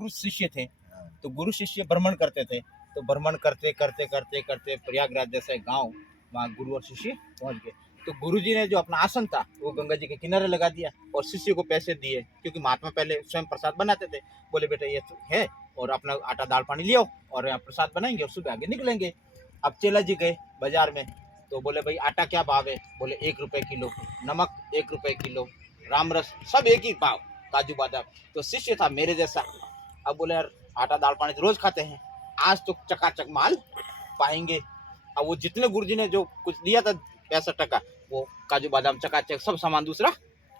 गुरु शिष्य थे, तो गुरु शिष्य भ्रमण करते थे। तो भ्रमण करते करते करते करते प्रयागराज जैसा एक गाँव, वहाँ गुरु और शिष्य पहुँच गए। तो गुरु जी ने जो अपना आसन था वो गंगा जी के किनारे लगा दिया और शिष्य को पैसे दिए, क्योंकि महात्मा पहले स्वयं प्रसाद बनाते थे। बोले बेटा ये तो है, और अपना आटा दाल पानी लियो और यहाँ प्रसाद बनाएंगे और सुबह आगे निकलेंगे। अब चेला जी गए बाजार में, तो बोले भाई आटा क्या भाव है? बोले 1 रुपये किलो, नमक 1 रुपये किलो, रामरस सब एक ही भाव, काजू बादाम। तो शिष्य था मेरे जैसा, अब बोले यार आटा दाल पानी तो रोज खाते हैं, आज तो चकाचक माल पाएंगे। अब वो जितने गुरुजी ने जो कुछ दिया था 65 टका, वो काजू बादाम चकाचक सब सामान दूसरा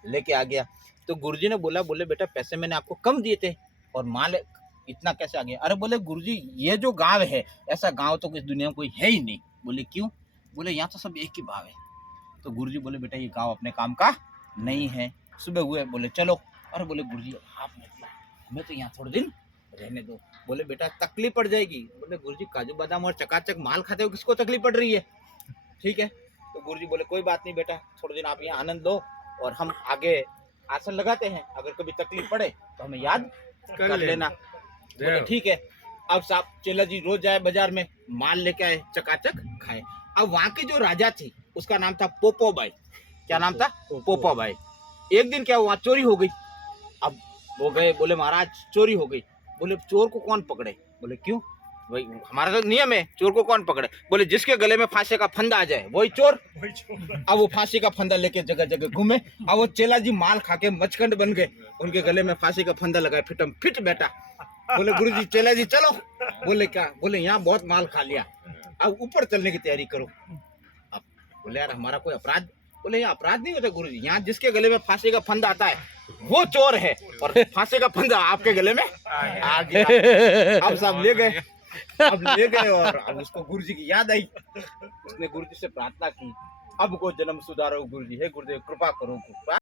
लेके आ गया। तो गुरुजी ने बोला, बोले बेटा पैसे मैंने आपको कम दिए थे और माल इतना कैसे आ गया? अरे बोले गुरुजी ये जो गांव है, ऐसा गांव तो इस दुनिया में कोई है ही नहीं। बोले क्यों? बोले यहाँ तो सब एक ही भाव है। तो गुरुजी बोले बेटा ये गांव अपने काम का नहीं है। सुबह हुए, बोले चलो। अरे बोले गुरुजी आप हमें तो यहाँ थोड़े दिन रहने दो। बोले बेटा तकलीफ पड़ जाएगी। बोले गुरुजी काजू बादाम और चकाचक माल खाते हो, किसको तकलीफ पड़ रही है? ठीक है। तो गुरुजी बोले कोई बात नहीं बेटा, थोड़े दिन आप यहाँ आनंद लो और हम आगे आसन लगाते हैं, अगर कभी तकलीफ पड़े तो हमें याद कर लेना। बोले ठीक है। अब साहब चेला जी रोज जाए बाजार में, माल लेके आए, चकाचक खाए। अब वहाँ की जो राजा थी उसका नाम था पोपो भाई। क्या नाम था? पोपो भाई। एक दिन क्या हुआ, चोरी हो गई। अब वो गए, बोले महाराज चोरी हो गई। बोले चोर को कौन पकड़े? बोले क्यों? भाई हमारा तो नियम है, चोर को कौन पकड़े? बोले जिसके गले में फांसी का फंदा आ जाए वही चोर। अब वो फांसी का फंदा लेके जगह जगह घूमे। अब वो चेला जी माल खा के मचकंड बन गए, उनके गले में फांसी का फंदा लगाए, फिटम फिट बैठा। बोले गुरुजी चेला जी चलो। बोले क्या? बोले यहाँ बहुत माल खा लिया, अब ऊपर चलने की तैयारी करो। अब बोले यार हमारा कोई अपराध? बोले ये अपराध नहीं होता गुरुजी, यहाँ जिसके गले में फांसी का फंदा आता है वो चोर है, और फांसी का फंदा आपके गले में आ गया। अब सब ले गए, अब ले गए, और अब उसको गुरुजी की याद आई। उसने गुरुजी से प्रार्थना की, अब को जन्म सुधारो गुरुजी, हे गुरुदेव कृपा करो।